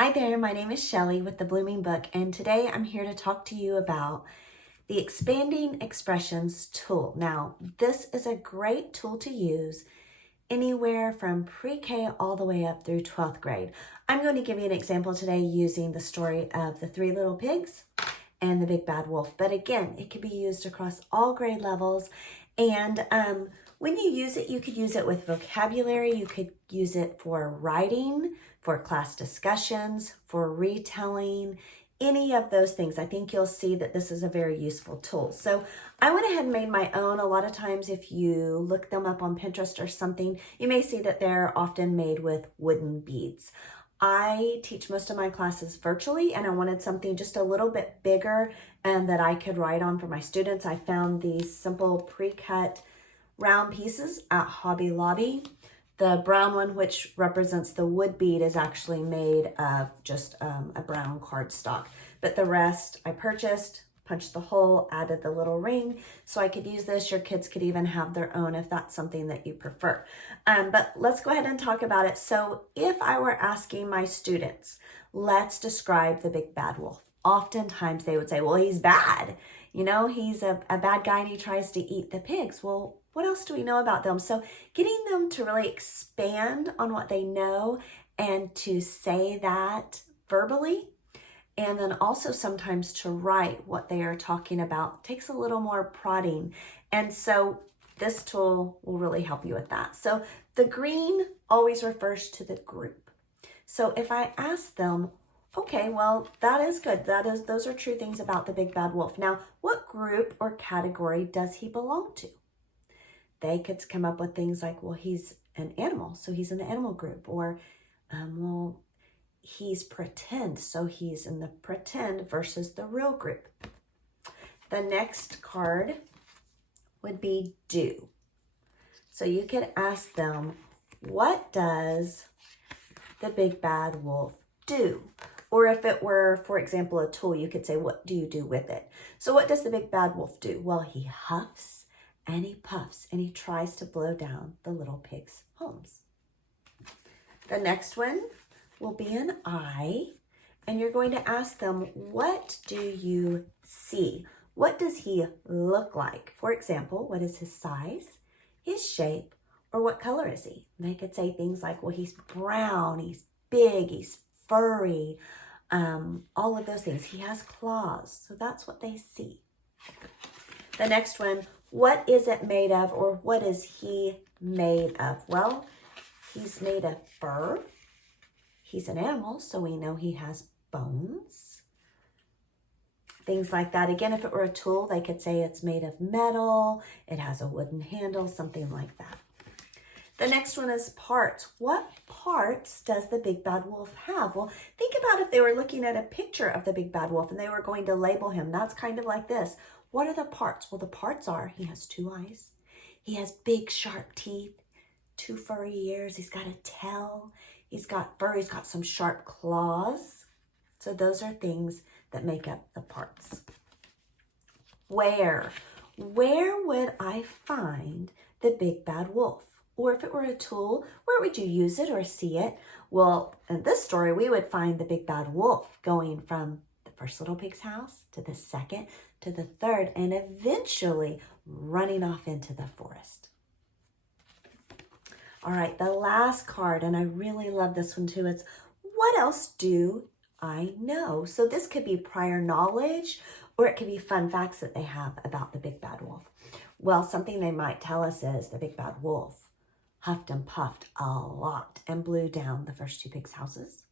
Hi there, my name is Shelley with the Blooming Book, and today I'm here to talk to you about the Expanding Expressions tool. Now, this is a great tool to use anywhere from pre-K all the way up through 12th grade. I'm going to give you an example today using the story of the Three Little Pigs and the Big Bad Wolf. But again, it can be used across all grade levels. And when you use it, you could use it with vocabulary. You could use it for writing, for class discussions, for retelling, any of those things. I think you'll see that this is a very useful tool. So I went ahead and made my own. A lot of times if you look them up on Pinterest or something, you may see that they're often made with wooden beads. I teach most of my classes virtually, and I wanted something just a little bit bigger and that I could write on for my students. I found these simple pre-cut round pieces at Hobby Lobby. The brown one, which represents the wood bead, is actually made of just a brown cardstock. But the rest I purchased, punched the hole, added the little ring, so I could use this. Your kids could even have their own if that's something that you prefer. But let's go ahead and talk about it. So if I were asking my students, let's describe the Big Bad Wolf. Oftentimes they would say, well, he's bad. You know, he's a bad guy and he tries to eat the pigs. Well, what else do we know about them? So getting them to really expand on what they know and to say that verbally, and then also sometimes to write what they are talking about takes a little more prodding. And so this tool will really help you with that. So the green always refers to the group. So if I ask them, okay, well, that is good. Those are true things about the Big Bad Wolf. Now, what group or category does he belong to? They could come up with things like, well, he's an animal, so he's in the animal group. Or, well, he's pretend, so he's in the pretend versus the real group. The next card would be do. So you could ask them, what does the Big Bad Wolf do? Or if it were, for example, a tool, you could say, what do you do with it? So what does the Big Bad Wolf do? Well, he huffs and he puffs and he tries to blow down the little pigs' homes. The next one will be an I, and you're going to ask them, what do you see? What does he look like? For example, what is his size, his shape, or what color is he? And they could say things like, well, he's brown, he's big, he's furry, all of those things. He has claws, so that's what they see. The next one, what is it made of, or what is he made of? Well, he's made of fur. He's an animal, so we know he has bones. Things like that. Again, if it were a tool, they could say it's made of metal, it has a wooden handle, something like that. The next one is parts. What parts does the Big Bad Wolf have? Well, think about if they were looking at a picture of the Big Bad Wolf and they were going to label him. That's kind of like this. What are the parts? Well, the parts are, he has 2 eyes. He has big, sharp teeth, 2 furry ears. He's got a tail. He's got fur. He's got some sharp claws. So those are things that make up the parts. Where would I find the Big Bad Wolf? Or if it were a tool, where would you use it or see it? Well, in this story, we would find the Big Bad Wolf going from the first little pig's house to the second to the third, and eventually running off into the forest. All right, the last card, and I really love this one too, it's what else do I know? So this could be prior knowledge, or it could be fun facts that they have about the Big Bad Wolf. Well, something they might tell us is the Big Bad Wolf huffed and puffed a lot and blew down the first 2 pigs' houses.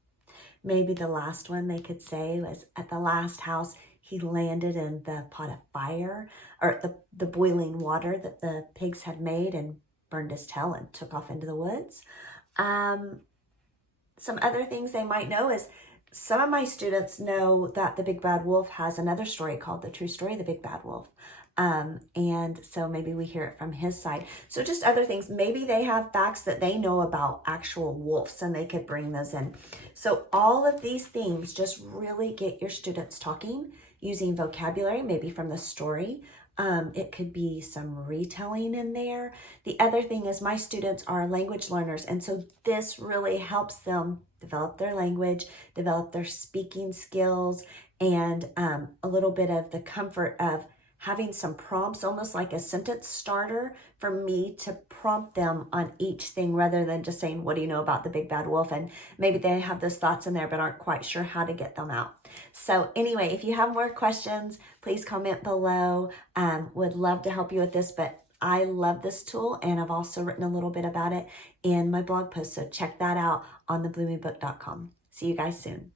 Maybe the last one they could say was at the last house, he landed in the pot of fire, or the boiling water that the pigs had made, and burned his tail and took off into the woods. Some other things they might know is some of my students know that the Big Bad Wolf has another story called The True Story of the Big Bad Wolf. And so maybe we hear it from his side. So just other things. Maybe they have facts that they know about actual wolves and they could bring those in. So all of these things just really get your students talking using vocabulary, maybe from the story. It could be some retelling in there. The other thing is my students are language learners, and so this really helps them develop their language, develop their speaking skills, and a little bit of the comfort of having some prompts, almost like a sentence starter for me to prompt them on each thing rather than just saying, what do you know about the big bad wolf? And maybe they have those thoughts in there but aren't quite sure how to get them out. So anyway, if you have more questions, please comment below. Would love to help you with this, but I love this tool, and I've also written a little bit about it in my blog post. So check that out on thebloomingbook.com. See you guys soon.